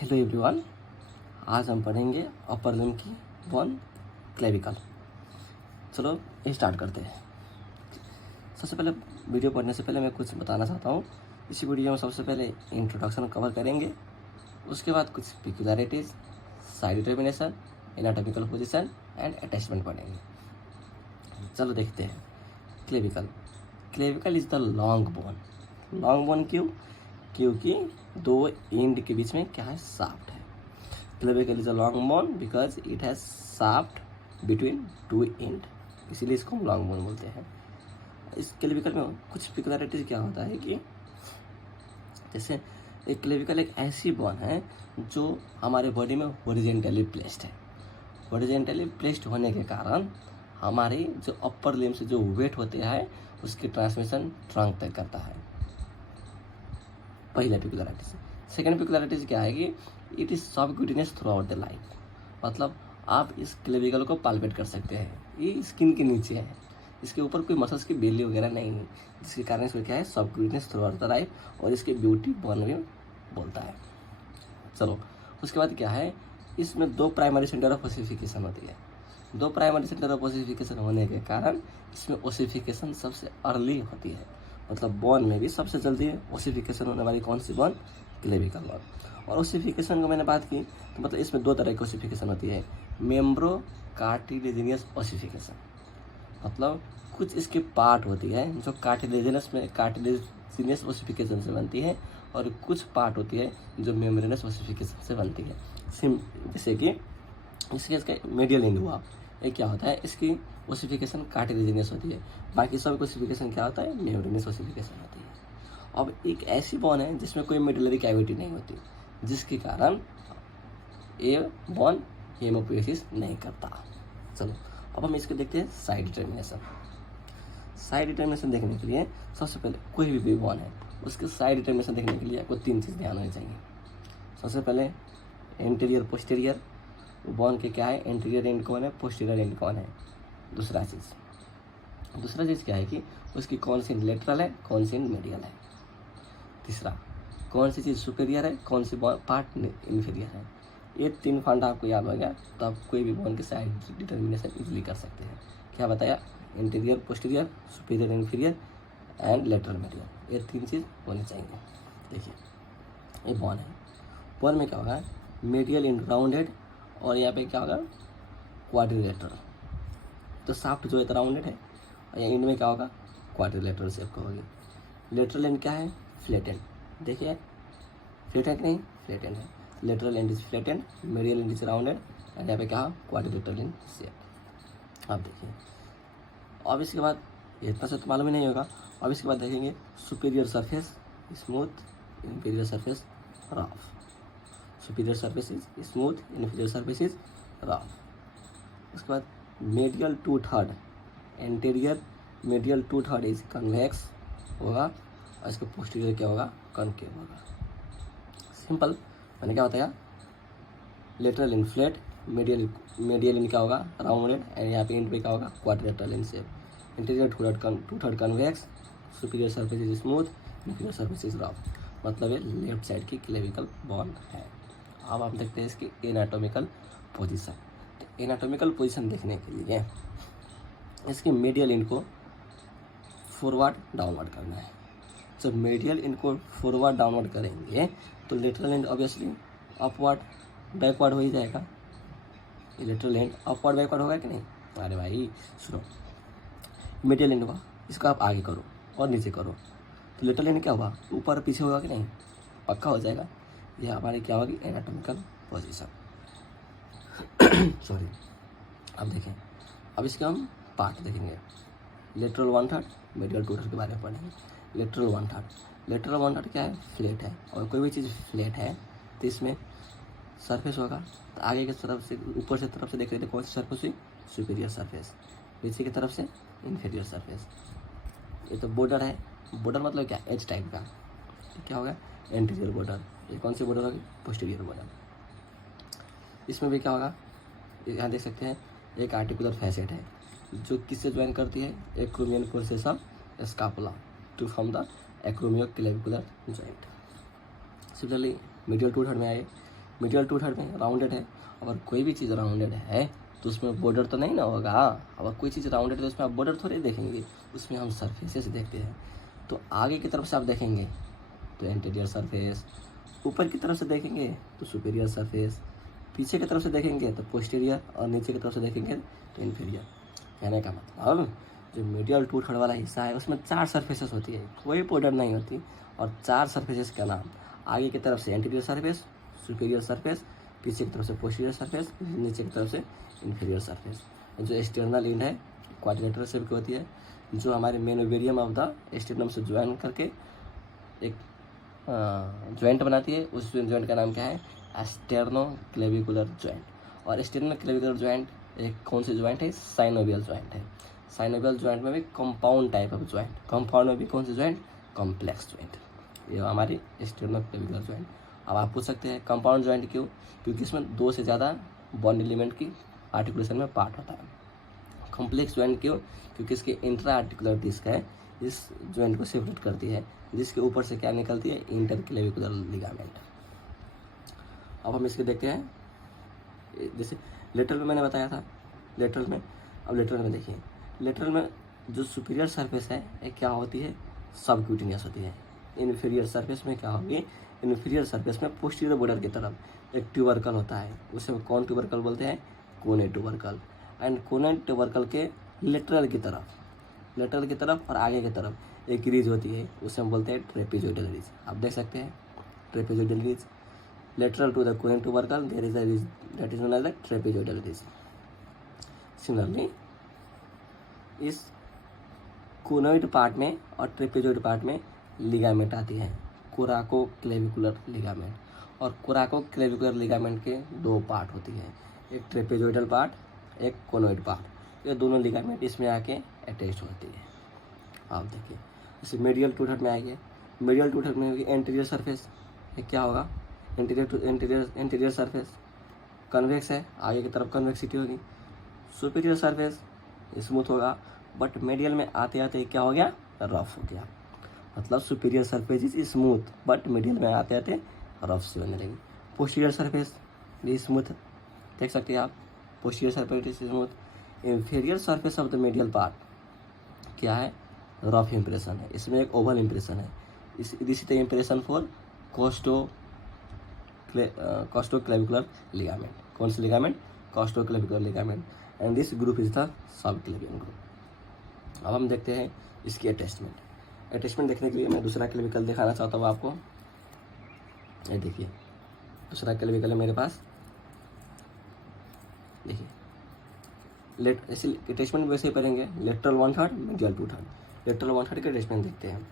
Hello everyone, आज हम पढ़ेंगे अपर लिम्ब की बोन क्लेविकल। चलो स्टार्ट करते हैं। सबसे पहले वीडियो पढ़ने से पहले मैं कुछ बताना चाहता हूँ। इसी वीडियो में सबसे पहले इंट्रोडक्शन कवर करेंगे, उसके बाद कुछ peculiarities, side determination, anatomical position and attachment पढ़ेंगे। चलो देखते हैं। Clavicle clavicle is the long bone. Long bone क्यों? क्योंकि दो एंड के बीच में क्या है, शाफ्ट है। Clavicle is a long bone because it has shaft between two and, इसीलिए इसको हम लॉन्ग बोन बोलते हैं। इस क्लेविकल में कुछ पिक्युलरिटीज क्या होता है कि जैसे एक क्लेविकल एक ऐसी बोन है जो हमारे बॉडी में हॉरिजेंटली प्लेस्ड है। हॉरिजेंटली प्लेस्ड होने के कारण हमारी जो अपर लिम्ब से जो वेट होते हैं उसकी ट्रांसमिशन ट्रंक तक करता है। पहला पिक्युलरिटीज। सेकेंड पिक्युलरिटीज क्या है कि it is subcutaneous through out the life, मतलब आप इस क्लेविकल को पाल्पेट कर सकते हैं। ये स्किन के नीचे है, इसके ऊपर कोई मसल्स की बेली वगैरह नहीं है, जिसके कारण इसमें क्या है, subcutaneous through out the life, और इसके ब्यूटी बोन भी बोलता है। चलो उसके बाद क्या है, इसमें दो प्राइमरी सेंटर ऑफ ओसिफिकेशन होती है। दो प्राइमरी सेंटर ऑफ ओसिफिकेशन होने के कारण इसमें ओसिफिकेशन सबसे अर्ली होती है, मतलब बोन में भी सबसे जल्दी ओसिफिकेशन होने वाली कौन सी बोन? Clavicle bone. और ओसिफिकेशन को मैंने बात की तो मतलब इसमें दो तरह की ओसिफिकेशन होती है। मेम्ब्रो कार्टिलेजिनियस ओसिफिकेशन, मतलब कुछ इसके पार्ट होती है जो कार्टिलेजिनियस ओसिफिकेशन से बनती है, और कुछ पार्ट होती है जो मेम्ब्रेनस ओसिफिकेशन से बनती है। जैसे कि इसका मीडियल एंड हुआ, ये क्या होता है, इसकी ओसिफिकेशन कार्टिलेजिनियस होती है, बाकी सब ओसिफिकेशन क्या होता है, मेम्ब्रेनस ओसिफिकेशन होती है। अब एक ऐसी बोन है जिसमें कोई मेडुलरी कैविटी नहीं होती, जिसके कारण ये बोन हेमोपोएसिस नहीं करता। चलो अब हम इसको देखते हैं साइड डिटर्मिनेशन। साइड डिटर्मिनेशन देखने के लिए सबसे पहले कोई भी बोन है उसके साइड डिटर्मिनेशन देखने के लिए आपको तीन चीज़ ध्यान होनी चाहिए। सबसे पहले एंटीरियर पोस्टीरियर, बोन के क्या है, एंटीरियर एंड कौन है, पोस्टीरियर एंड कौन है। दूसरा चीज़ क्या है कि उसकी कौन सी लेटरल है, कौन सी मीडियल है। तीसरा, कौन सी चीज़ सुपेरियर है, कौन सी पार्ट इन्फीरियर है। ये तीन फंडा आपको याद हो गया तो आप कोई भी बोन की साइड डिटर्मिनेशन इजीली कर सकते हैं। क्या बताया? Interior posterior, superior inferior and lateral medial, ये तीन चीज़ होनी चाहिए। देखिए ये बोन है, बोन में क्या होगा, मीडियल इन राउंडेड, और यहाँ पे क्या होगा, क्वाड्रिलेटरल। तो शाफ्ट जो है तो राउंडेड है, और यहाँ एंड में क्या होगा, क्वाड्रिलेटरल शेप का होगी। लेटरल एंड क्या है, फ्लैटेंड। देखिए फ्लैटेंड नहीं, फ्लैटेंड है। Lateral and is flattened, medial and is rounded, and यहाँ पे क्या, क्वाड्रिलेटरल इन शेप। अब देखिए, अब इसके बाद इतना से तो मालूम ही नहीं होगा। अब इसके बाद देखेंगे superior surface smooth, inferior surface rough. Superior surface is smooth, inferior surface is rough. उसके बाद medial two third, anterior medial two third is convex होगा, और इसका पोस्टीरियर क्या होगा, कनकेव होगा। सिंपल, मैंने क्या बताया, लेटरल इन फ्लैट, मेडियल इन क्या होगा, राउंडेड, एंड यहाँ पे एंड पे क्या होगा, quadrilateral in shape. Interior two third convex, superior surface is smooth, inferior surface is rough, मतलब ये लेफ्ट साइड की क्लेविकल बोन है। अब आप देखते हैं इसकी एनाटॉमिकल पोजीशन। तो एनाटॉमिकल पोजीशन देखने के लिए इसकी मीडियल एंड को फॉरवर्ड डाउनवर्ड करना है। जब मीडियल एंड को फॉरवर्ड डाउनवर्ड करेंगे तो lateral end obviously upward backward हो ही जाएगा। लेटरल एंड अपवर्ड बैकवर्ड होगा कि नहीं? अरे भाई सुनो, मीडियल एंड हुआ, इसको आप आगे करो और नीचे करो तो लेटरल एंड क्या हुआ, ऊपर पीछे होगा कि नहीं? पक्का हो जाएगा। यह हमारी क्या होगी, एनाटॉमिकल पोजीशन। सॉरी। अब देखें, अब इसके हम पार्ट देखेंगे। Lateral one third, medial two third के बारे में पढ़ेंगे। लेटरल वन थर्ड क्या है, फ्लैट है, और कोई भी चीज़ फ्लैट है तो इसमें सरफेस होगा। तो आगे की तरफ से, ऊपर से तरफ से देख रहे थे कौन सी सरफेस हुई, सुपीरियर सरफेस, नीचे की तरफ से इन्फीरियर सरफेस। ये तो बॉर्डर है, बॉर्डर मतलब क्या, एज टाइप का, तो क्या होगा, एंटीरियर बॉर्डर। ये कौन सी बॉर्डर होगी, पोस्टीरियर बॉर्डर। इसमें भी क्या होगा, यहाँ देख सकते हैं एक आर्टिकुलर फैसेट है जो किससे ज्वाइन करती है, acromion process scapula to form the acromioclavicular joint. Similarly medial two third में आए, मीडियल टू थर्ड में राउंडेड है। अगर कोई भी चीज़ राउंडेड है तो उसमें बॉर्डर तो नहीं ना होगा। अगर कोई चीज़ राउंडेड है तो उसमें आप बॉर्डर थोड़ी देखेंगे, उसमें हम सरफेसेस देखते हैं। तो आगे की तरफ से आप देखेंगे तो एंटीरियर सरफेस, ऊपर की तरफ से देखेंगे तो सुपीरियर सरफेस, पीछे की तरफ से देखेंगे तो पोस्टीरियर, और नीचे की तरफ से देखेंगे तो इन्फीरियर। कहने का मतलब जो मीडियल टू थर्ड वाला हिस्सा है उसमें 4 सरफेसेस होती है, कोई बॉर्डर नहीं होती। और 4 सरफेसेस का नाम, आगे की तरफ से एंटीरियर सरफेस, सुपीरियर सरफेस, पीछे की तरफ से पोस्टीरियर सरफेस, नीचे की तरफ से इन्फीरियर सरफेस। जो एक्सटर्नल एंड है क्वाड्रिलेटरल शेप की होती है, जो हमारे मेन ओवेरियम ऑफ द स्टेनम से ज्वाइन करके एक जॉइंट बनाती है। उस जॉइंट का नाम क्या है? स्टेर्नोक्लेविकुलर जॉइंट। और स्टेर्नोक्लेविकुलर जॉइंट एक कौन सी जॉइंट है? साइनोवियल जॉइंट है। साइनोवियल जॉइंट में भी compound type of joint, compound में भी कौन सी जॉइंट? Complex joint. ये हमारी स्टेर्नोक्लेविकुलर जॉइंट। अब आप पूछ सकते हैं कंपाउंड जॉइंट क्यों? क्योंकि इसमें 2 से ज़्यादा बॉन्ड एलिमेंट की आर्टिकुलेशन में पार्ट होता है। कॉम्प्लेक्स जॉइंट क्यों? क्योंकि इसकी इंट्रा आर्टिकुलर डिस्क है, इस जॉइंट को सेपरेट करती है, जिसके ऊपर से क्या निकलती है? इंटरक्लेविकुलर लिगामेंट। अब हम इसके देखते हैं, जैसे लेटरल में मैंने बताया था, लेटरल में, अब लेटरल में देखिए, लेटरल में जो सुपीरियर सरफेस है ये क्या होती है? सबक्यूटेनियस होती है। इन्फीरियर सरफेस में क्या होगी? इन्फीरियर सरफेस में पोस्टीरियर बॉर्डर की तरफ एक ट्यूबरकल होता है, उसे कौन ट्यूबरकल बोलते हैं? Connate tubercle. And connate tubercle के लेटरल की तरफ और आगे की तरफ एक रिज होती है, उसे हम बोलते हैं ट्रेपेजोइडल रिज। आप देख सकते हैं trapezoidal ridge, lateral to the conoid tubercle there is a ridge that is known as the trapezoidal ridge. Similarly इस कोनोइड पार्ट में और ट्रेपेजोइड पार्ट में लिगामेंट आती है, कोराकोक्लेविकुलर लिगामेंट। और कोराकोक्लेविकुलर लिगामेंट के 2 पार्ट होती है, एक ट्रेपेजोइडल पार्ट, एक कोनोइड पार्ट। ये दोनों लिगामेंट इसमें आके अटैच होती है। आप देखिए जैसे मीडियल टू थर्ड में आएंगे, मीडियल टू थर्ड में एंटीरियर सरफेस, ये क्या होगा? एंटीरियर सरफेस कन्वेक्स है, आगे की तरफ कन्वेक्सिटी होगी। सुपीरियर सरफेस स्मूथ होगा, बट मीडियल में आते आते क्या हो गया? रफ हो गया। मतलब superior surface is smooth but medial में आते आते रफ से होने लगी। पोस्टीरियर सरफेस भी स्मूथ, देख सकते हैं आप, posterior surface is smooth. Inferior surface of the medial part क्या है? रफ इंप्रेशन है, इसमें एक ओवल इंप्रेशन है। This is the impression for costoclavicular ligament. कौन सी ligament? Costoclavicular ligament. And this group is the subclavian group. अब हम देखते हैं इसकी अटैचमेंट। अटैचमेंट देखने के लिए मैं दूसरा क्लेविकल दिखाना चाहता हूँ आपको। ये देखिए दूसरा क्लेविकल है मेरे पास, देखिए ऐसे अटैचमेंट वैसे ही करेंगे, लेटरल 1/3 मीडियल 2/3। लेटरल 1/3 के अटैचमेंट देखते हैं।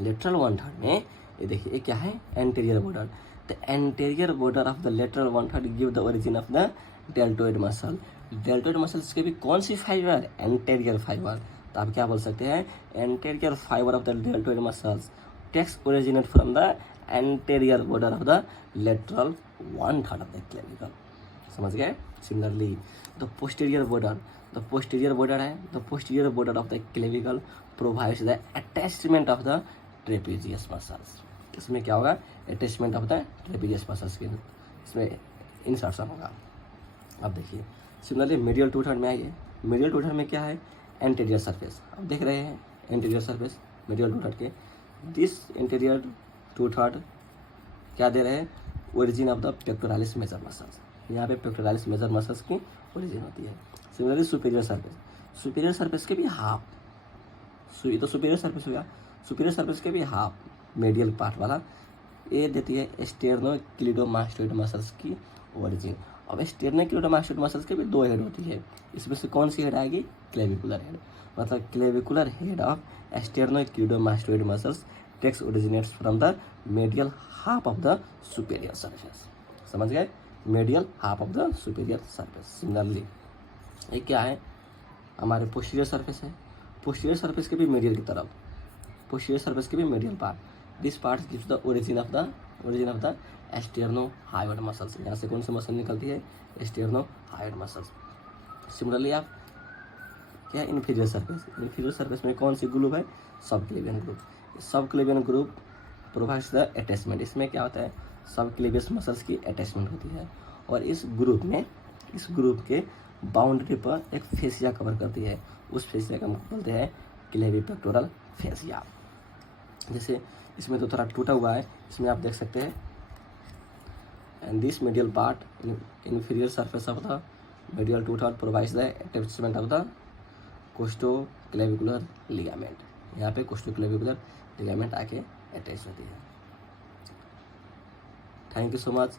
लेटरल 1/3 में ये देखिए ये क्या है? Anterior border. The anterior border of the lateral 1/3 give the origin of the deltoid muscle. Deltoid muscles के भी कौन सी फाइबर? Anterior fibre. तो आप क्या बोल सकते हैं? Anterior fibre of the deltoid muscles takes originate from the anterior border of the lateral 1/3 of the clavicle. समझ गए? सिमिलरली द पोस्टीरियर बॉर्डर है, the posterior border of the clavicle provides the attachment of the trapezius muscles. इसमें क्या होगा? Attachment of the trapezius muscles के इसमें insertion होगा। अब देखिए सिमिलरली मीडियल 2/3 में आइए। मीडियल 2/3 में क्या है? Anterior surface. अब देख रहे हैं एंटीरियर सरफेस मीडियल 2/3 के। दिस एंटीरियर 2/3 क्या दे रहे हैं? Origin of the pectoralis major muscles. यहाँ पे पेक्टोरालिस मेजर मसल्स की ओरिजिन होती है। सिमिलरली सुपीरियर सरफेस के भी हाफ, तो सुपीरियर सरफेस हो गया, सुपीरियर सरफेस के भी हाफ मेडियल पार्ट वाला, ये देती है स्टेर्नोक्लीडोमास्टोइड मसल्स की ओरिजिन। अब स्टेर्नोक्लीडोमास्टोइड मसल्स के भी 2 हेड होती है, इसमें से कौन सी हेड आएगी? Clavicular head. मतलब clavicular head of sternocleidomastoid muscles takes originates from the medial half of the superior surface. समझ गए? Medial half of the superior surface. Similarly ये क्या है? हमारे पोस्टीरियर सरफेस है, पोस्टीरियर सरफेस के भी मेडियल की तरफ, पोस्टीरियर सरफेस के भी medial part. This part gives the origin of the sternohyoid muscles. यहाँ से कौन सी मसल निकलती है? स्टेर्नोहायोइड मसल्स। सिमिलरली आप क्या है? इन्फीरियर सरफेस में कौन सी ग्रुप है? Subclavian group. Subclavian group provides the attachment. इसमें क्या होता है? सब क्लीवियस मसल्स की अटैचमेंट होती है और इस ग्रुप के बाउंड्री पर एक फेसिया कवर करती है। उस फेसिया को हम बोलते हैं क्लेविपेक्टोरल फेसिया। जैसे इसमें तो थोड़ा टूटा हुआ है, इसमें आप देख सकते हैं and this medial part inferior surface of the medial tooth provides the attachment of the costoclavicular ligament. यहाँ पे कोस्टोक्लेविकुलर लिगामेंट आके अटैच होती है। Thank you so much.